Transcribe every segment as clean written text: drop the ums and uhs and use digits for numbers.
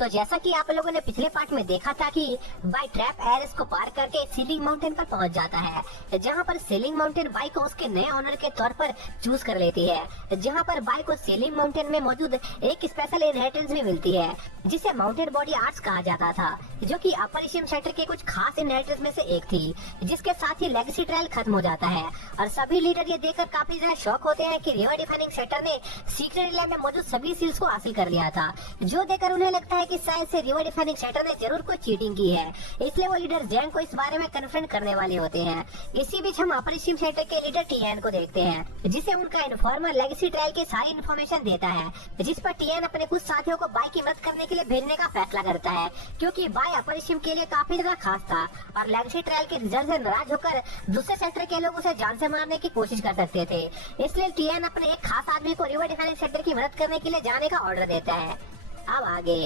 तो जैसा कि आप लोगों ने पिछले पार्ट में देखा था कि बाई ट्रैप एरिस को पार करके सीलिंग माउंटेन पर पहुंच जाता है, जहां पर सीलिंग माउंटेन बाई को उसके नए ऑनर के तौर पर चूज कर लेती है, जहां पर बाई को सीलिंग माउंटेन में मौजूद एक स्पेशल इनहेरिटेंस भी मिलती है जिसे माउंटेन बॉडी आर्ट्स कहा जाता था, जो कि अपर एशियन सेक्टर के कुछ खास इनहेरिटेंस में से एक थी। जिसके साथ ही लेगेसी ट्रायल खत्म हो जाता है और सभी लीडर ये देखकर काफी ज्यादा शॉक होते हैं कि रिवर डिफाइनिंग सेक्टर ने सीक्रेट लैब में मौजूद सभी सील्स को हासिल कर लिया था, जो देखकर उन्हें लगता है कि शायद से रिवर डिफाइनिंग सेक्टर ने जरूर कोई चीटिंग की है। इसलिए वो लीडर जैंग को इस बारे में कन्फ्रंट करने वाले होते हैं। इसी बीच हम अपर एशियन सेक्टर के लीडर टीएन को देखते हैं, जिसे उनका इन्फॉर्मर लेगेसी ट्रायल की सारी इन्फॉर्मेशन देता है, जिस पर टीएन अपने कुछ साथियों को बाई की मदद करने के लिए भेजने का फैसला करता है, क्योंकि बाई अपर एशियन के लिए काफी ज्यादा खास था और लेगेसी ट्रायल के रिजल्ट से नाराज होकर दूसरे सेक्टर के लोग उसे जान से मारने की कोशिश कर सकते थे। इसलिए टीएन अपने एक खास आदमी को रिवर डिफाइनिंग सेक्टर की मदद करने के लिए जाने का ऑर्डर देता है। अब आगे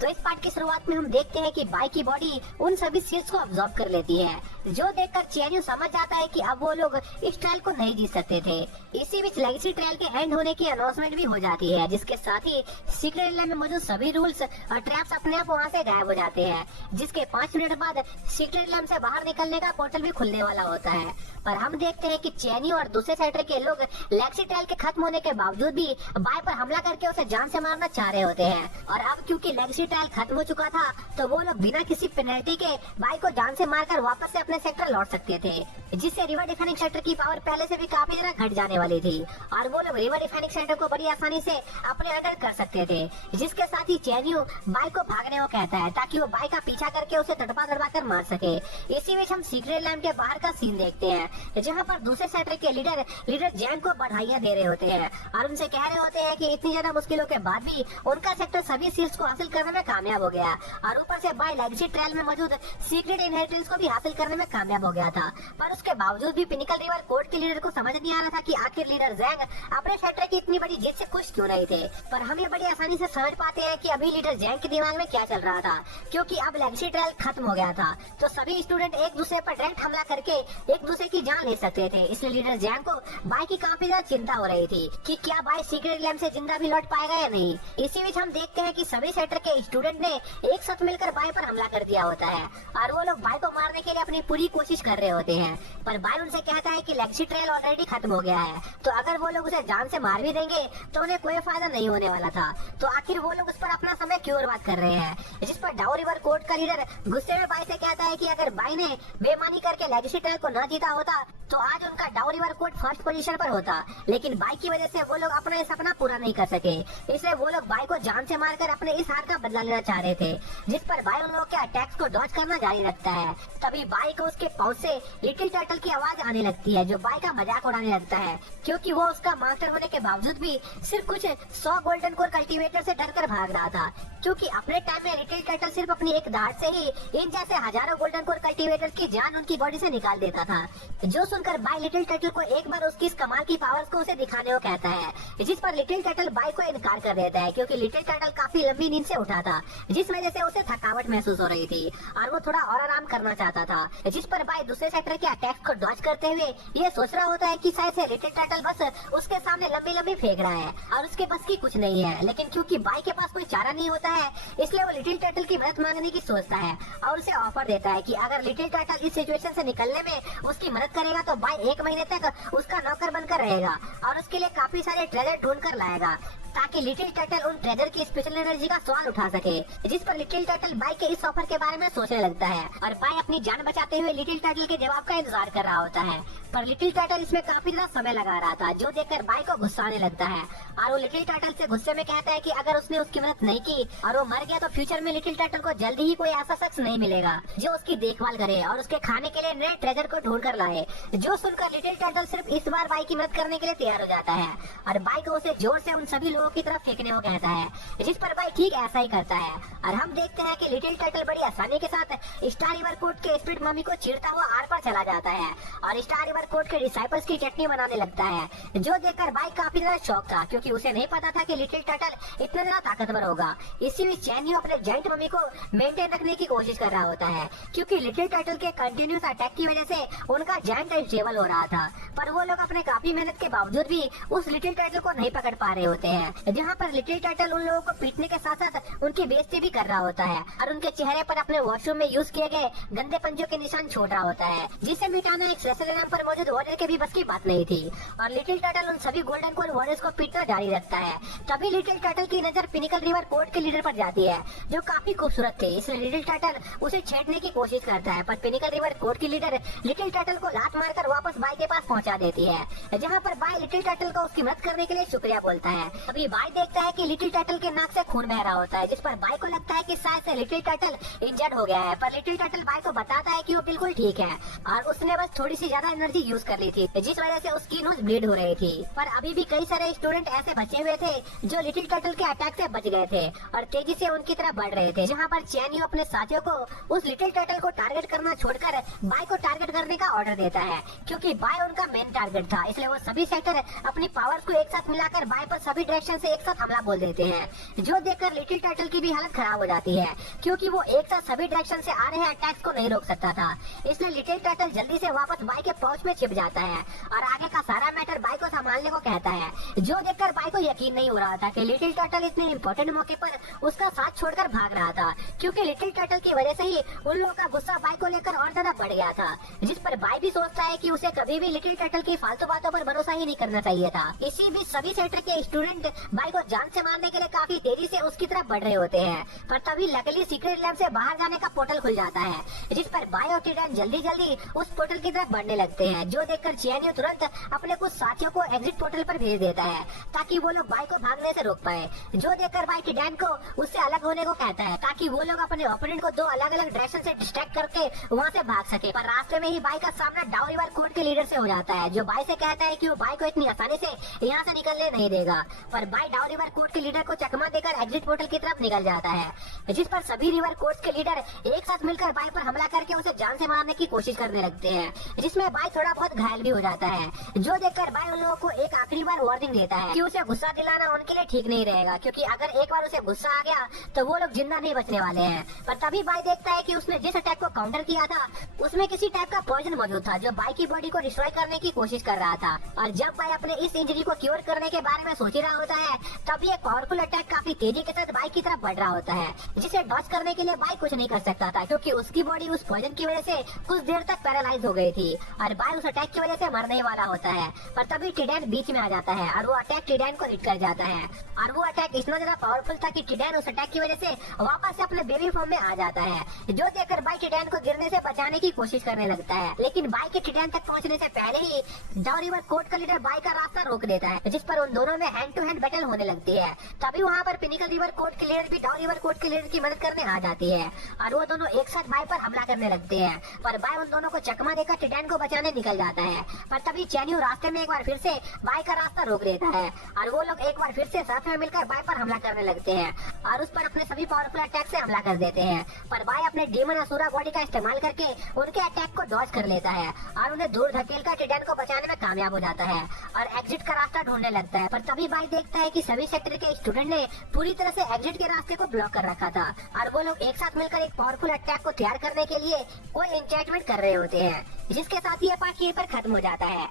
तो इस पार्ट की शुरुआत में हम देखते हैं कि बाई की बॉडी उन सभी सील्स को अब्सॉर्ब कर लेती है, जो देखकर चेन्यू समझ जाता है कि अब वो लोग इस ट्रायल को नहीं जीत सकते थे। इसी बीच लेगेसी ट्रायल के एंड होने की अनाउंसमेंट भी हो जाती है, जिसके साथ ही सीक्रेट लैब में मौजूद सभी रूल्स और ट्रैप्स अपने आप वहाँ से गायब हो जाते हैं, जिसके 5 मिनट बाद सीक्रेट लैब से बाहर निकलने का पोर्टल भी खुलने वाला होता है। पर हम देखते हैं कि चेन्यू और दूसरे सेक्टर के लोग लेगेसी ट्रायल के खत्म होने के बावजूद भी बाई पर हमला करके उसे जान से मारना चाह रहे होते हैं। और अब क्योंकि लेगेसी ट्रायल खत्म हो चुका था, तो वो लोग बिना किसी पेनल्टी के बाई को जान से मारकर वापस से अपने सेक्टर लौट सकते थे, जिससे रिवर डिफाइनिंग सेक्टर की पावर पहले से भी काफी ज्यादा घट जाने वाली थी और वो लोग रिवर डिफाइनिंग सेक्टर को बड़ी आसानी से अपने अंडर कर सकते थे। जिसके साथ ही चेन्यू बाई को भागने को कहता है ताकि वो बाई का पीछा करके उसे तड़पा कर मार सके। इसी बीच हम सीक्रेट लैब के बाहर का सीन देखते हैं, जहाँ पर दूसरे सेक्टर के लीडर जैंग को बधाइयां दे रहे होते हैं और उनसे कह रहे होते हैं कि इतनी ज्यादा मुश्किलों के बाद भी उनका सेक्टर सभी सील्स को हासिल करने में कामयाब हो गया और ऊपर से बाई लेगेसी ट्रायल में मौजूद सीक्रेट इनहेरिटेंस को भी हासिल करने में कामयाब हो गया था। पर उसके बावजूद भी पिनिकल रिवर कोर्ट के लीडर को समझ नहीं आ रहा था कि आखिर लीडर जैंग अपने सेक्टर की इतनी बड़ी जीत से खुश क्यों नहीं थे। पर हम ये बड़ी आसानी से समझ पाते हैं कि अभी लीडर जैंग के दिमाग में क्या चल रहा था, क्योंकि अब लेगेसी ट्रायल खत्म हो गया था, तो सभी स्टूडेंट एक दूसरे पर डायरेक्ट हमला करके एक दूसरे की जान ले सकते थे। इसलिए लीडर जैंग को बाई की काफी ज्यादा चिंता हो रही थी कि क्या बाई सीक्रेट लैब से जिंदा भी लौट पाएगा या नहीं। इसी बीच हम देखते हैं कि सभी सेक्टर के स्टूडेंट ने एक साथ मिलकर बाई पर हमला कर दिया होता है और वो लोग बाई को मारने के लिए अपनी पूरी कोशिश कर रहे होते हैं। पर बाई उनसे कहता है कि लेगेसी ट्रायल ऑलरेडी खत्म हो गया है, तो अगर वो लोग उसे जान से मार भी देंगे तो उन्हें कोई फायदा नहीं होने वाला था, तो आखिर वो लोग उस पर अपना समय क्यों बर्बाद कर रहे हैं। जिस पर डाउ रिवर कोर्ट का लीडर गुस्से में बाई से कहता है कि अगर बाई ने बेईमानी करके लेगेसी ट्रायल को न जीता होता तो आज उनका डाउ रिवर कोर्ट फर्स्ट पोजीशन पर होता, लेकिन बाई की वजह से वो लोग अपना ये सपना पूरा नहीं कर सके। इसलिए वो लोग बाई को जान से मारकर अपने इस हार का बदला लेना चाह रहे थे। जिस पर बाई उन लोगों के अटैक्स को डॉज करना जारी रखता है। तभी बाई को उसके पाँव से लिटिल टर्टल की आवाज आने लगती है, जो बाई का मजाक उड़ाने लगता है, क्योंकि वो उसका मास्टर होने के बावजूद भी सिर्फ कुछ 100 गोल्डन कोर कल्टीवेटर से डरकर भाग रहा था, क्योंकि अपने टाइम में लिटिल टर्टल सिर्फ अपनी एक दाढ़ से ही इन जैसे हजारों गोल्डन कोर कल्टीवेटर की जान उनकी बॉडी से निकाल देता था। जो सुनकर बाई लिटिल टर्टल को एक बार उसकी इस कमाल की पावर्स को उसे दिखाने को कहता है, जिस पर लिटिल टर्टल बाई को इनकार कर देता है, क्योंकि लिटिल टर्टल काफी लंबी नींद से उठा था, जिस वजह से उसे थकावट महसूस हो रही थी और वो थोड़ा और आराम करना चाहता था। जिस पर बाई दूसरे सेक्टर के अटैक को डॉज करते हुए ये सोच रहा होता है कि शायद से लिटिल टर्टल बस उसके सामने लंबी लंबी फेंक रहा है और उसके बस की कुछ नहीं है, लेकिन क्योंकि बाई के पास कोई चारा नहीं होता है, इसलिए वो लिटिल टर्टल की मदद मांगने की सोचता है और उसे ऑफर देता है कि अगर लिटिल टर्टल इस सिचुएशन से निकलने में उसकी मदद करेगा तो बाई 1 महीने तक उसका नौकर बनकर रहेगा और उसके लिए काफी सारे ट्रेजर ढूंढ कर लाएगा, ताकि लिटिल टर्टल उन ट्रेजर की स्पेशल एनर्जी का स्वाद उठा सके। जिस पर लिटिल टर्टल बाई के इस ऑफर के बारे में सोचने लगता है और बाई अपनी जान बचाते हुए लिटिल टर्टल के जवाब का इंतजार कर रहा होता है। पर लिटिल टर्टल इसमें काफी ज्यादा समय लगा रहा था, जो देखकर बाई को गुस्सा आने लगता है और वो लिटिल टर्टल से गुस्से में कहता है कि अगर उसने उसकी मदद नहीं की और वो मर गया तो फ्यूचर में लिटिल टर्टल को जल्दी ही कोई ऐसा शख्स नहीं मिलेगा जो उसकी देखभाल करे और उसके खाने के लिए नए ट्रेजर को ढूंढ कर लाए। जो सुनकर लिटिल टर्टल सिर्फ इस बार बाई की मदद करने के लिए तैयार हो जाता है और बाई को उसे जोर से उन सभी लोगों की तरफ फेंकने को कहता है, जिस पर बाई ठीक ऐसा ही करता है और हम देखते हैं कि लिटिल टर्टल बड़ी आसानी के साथ स्टार रिवर कोर्ट के स्पिरिट मम्मी को चीरता हुआ आर पर चला जाता है और स्टार रिवर कोर्ट के डिसाइपल्स की चटनी बनाने लगता है, जो देखकर बाई काफी ज्यादा शौक था, क्योंकि उसे नहीं पता था कि लिटिल टर्टल इतना ज्यादा ताकतवर होगा। इसी में चैन्यू अपने जाइंट मम्मी को मेंटेन रखने की कोशिश कर रहा होता है, क्योंकि लिटिल टर्टल के कंटिन्यूस अटैक की वजह से उनका जाइंट अनस्टेबल हो रहा था। पर वो लोग अपने काफी मेहनत के बावजूद भी उस लिटिल टर्टल को नहीं पकड़ पा रहे होते हैं, जहाँ पर लिटिल टर्टल उन लोगों को पीटने के साथ साथ उनकी बेइज्जती भी कर रहा होता है और उनके चेहरे पर अपने वॉशरूम में यूज किए गए गंदे पंजों के निशान छोड़ रहा होता है, जिसे मिटाना एक सेसेलेनाम पर मौजूद वॉरियर के भी बस की बात नहीं थी। और लिटिल टर्टल उन सभी गोल्डन कोर वॉरियर्स को पीटना जारी रखता है। तभी लिटिल टर्टल की नजर पिनिकल रिवर कोर्ट के लीडर पर जाती है, जो काफी खूबसूरत थे। इसलिए लिटिल टर्टल उसे छेड़ने की कोशिश करता है, पर पिनिकल रिवर कोर्ट की लीडर लिटिल टर्टल को लात मारकर वापस बाई के पास पहुंचा देती है, जहां पर बाई लिटिल टर्टल को उसकी मदद करने के लिए शुक्रिया बोलता है। अभी बाई देखता है कि लिटिल टर्टल के नाक से खून बह रहा होता है, जिस पर बाई को लगता है कि शायद से लिटिल टर्टल इंजर्ड हो गया है, पर लिटिल टर्टल बाई को बताता है कि वो बिल्कुल ठीक है और उसने बस थोड़ी सी ज्यादा एनर्जी यूज कर ली थी, जिस वजह से उसकी नोज ब्लीड हो रही थी। पर अभी भी कई सारे स्टूडेंट ऐसे बचे हुए थे जो लिटिल टर्टल के अटैक से बच गए थे और तेजी से उनकी तरफ बढ़ रहे थे, जहाँ पर चैनियो अपने साथियों को उस लिटिल टर्टल को टारगेट करना छोड़कर बाई को टारगेट करने का ऑर्डर देता है, क्योंकि बाई उनका मेन टारगेट था। इसलिए वो सभी सेक्टर अपनी पावर्स को एक साथ मिलाकर बाई पर सभी डायरेक्शन से एक साथ हमला बोल देते हैं, जो देखकर लिटिल टर्टल की भी हालत खराब हो जाती है, क्योंकि वो एक साथ सभी डायरेक्शन से आ रहे अटैक्स को नहीं रोक सकता था। इसलिए लिटिल टर्टल जल्दी से वापस बाई के पाउच में छिप जाता है और आगे का सारा मैटर बाई को संभालने को कहता है, जो देखकर बाई को यकीन नहीं हो रहा था कि लिटिल टर्टल इतने इम्पोर्टेंट मौके पर उसका साथ छोड़कर भाग रहा था, क्योंकि लिटिल टर्टल की वजह से ही उन लोगों का गुस्सा बाई को लेकर और ज्यादा बढ़ गया था, जिस पर बाई भी सोचता है कि उसे कभी भी लिटिल टर्टल की फालतू बातों पर भरोसा ही नहीं करना चाहिए था। इसी बीच सभी सेक्टर के स्टूडेंट बाई को जान से मारने के लिए काफी तेजी से उसकी तरफ बढ़ रहे होते हैं, पर तभी लकीली सीक्रेट लैब से बाहर जाने का पोर्टल खुल जाता है, जिस पर बाई और टिडन जल्दी जल्दी उस पोर्टल की तरफ बढ़ने लगते हैं, जो देखकर चियानियो तुरंत अपने कुछ साथियों को एग्जिट पोर्टल पर भेज देता है ताकि वो लोग बाई को भागने से रोक पाए, जो देखकर बाई टिडन को उससे अलग होने को कहता है ताकि वो लोग अपने ओपोनेंट को दो अलग अलग डायरेक्शन से डिस्ट्रैक्ट करके वहाँ से भाग सके। पर रास्ते में ही बाई का सामना डाउ रिवर कोर्ट के लीडर से हो जाता है, जो बाई से कहता है कि वो बाई को इतनी आसानी से यहाँ से निकलने नहीं देगा। पर बाई डाउ रिवर कोर्ट के लीडर को चकमा देकर एग्जिट पोर्टल की तरफ निकल जाता है, जिस पर सभी रिवर कोर्ट के लीडर एक साथ मिलकर बाई पर हमला करके उसे जान से मारने की कोशिश करने लगते हैं, जिसमें बाई थोड़ा बहुत घायल भी हो जाता है, जो देखकर बाई उन लोगों को एक आखिरी बार वार्निंग देता है कि उसे गुस्सा दिलाना उनके लिए ठीक नहीं रहेगा, क्योंकि अगर एक बार उसे गुस्सा आ गया तो वो लोग जिंदा नहीं बचने वाले हैं। पर तभी बाई देखता है कि उसने जिस अटैक को काउंटर किया था उसमें किसी टाइप का पॉइजन मौजूद था, जो बाई की बॉडी को डिस्ट्रॉय करने की कोशिश कर रहा था। और जब बाई अपने इस इंजरी को क्योर करने के बारे में सोच रहा होता है, तभी एक पावरफुल अटैक काफी तेजी के साथ बाई की तरफ बढ़ रहा होता है, जिसे डॉज करने के लिए बाई कुछ नहीं कर सकता था, क्योंकि उसकी बॉडी उस पॉइजन की वजह से कुछ देर तक पैरालाइज हो गई थी और बाई उस अटैक की वजह से मरने वाला होता है। पर तभी टिडैन बीच में आ जाता है और वो अटैक टिडैन को हिट कर जाता है, और वो अटैक इतना ज्यादा पावरफुल था कि टिडैन उस अटैक की वजह से वापस से अपने बेबी फॉर्म में आ जाता है, जो देखकर बाई टिडैन को गिरने से बचाने की कोशिश करने लगता है। लेकिन बाई के टिडैन तक पहुंचने से पहले ही डाउ रिवर कोर्ट का लीडर बाई का रास्ता रोक देता है, जिस पर उन दोनों में हैंड टू हैंड बैटल होने लगती है। तभी वहाँ पर पिनिकल रिवर कोर्ट के लीडर भी डाउ रिवर कोर्ट के लीडर की मदद करने आ जाती है और वो दोनों एक साथ बाई पर हमला करने लगते हैं, पर बाई उन दोनों को चकमा देकर टिडैन को बचाने निकल जाता है। पर तभी चैनियो रास्ते में एक बार फिर से बाई का रास्ता रोक देता है और वो लोग एक बार फिर से साथ में मिलकर बाई पर हमला करने लगते हैं और उस पर अपने सभी पावरफुल अटैक से हमला कर देते हैं। पर बाई अपने डीमन असुरा बॉडी का इस्तेमाल करके उनके अटैक को डॉज कर लेता है और उन्हें दूर धकेल कर टिडैन को बचाने में कामयाब हो जाता है और एग्जिट का रास्ता ढूंढने लगता है। पर तभी बाई देखता है कि सभी सेक्टर के स्टूडेंट ने पूरी तरह से एग्जिट के रास्ते को ब्लॉक कर रखा था और वो लोग एक साथ मिलकर एक पावरफुल अटैक को तैयार करने के लिए कोई एन्चेंटमेंट कर रहे होते हैं, जिसके साथ ये पार्ट यहीं पर खत्म हो जाता है।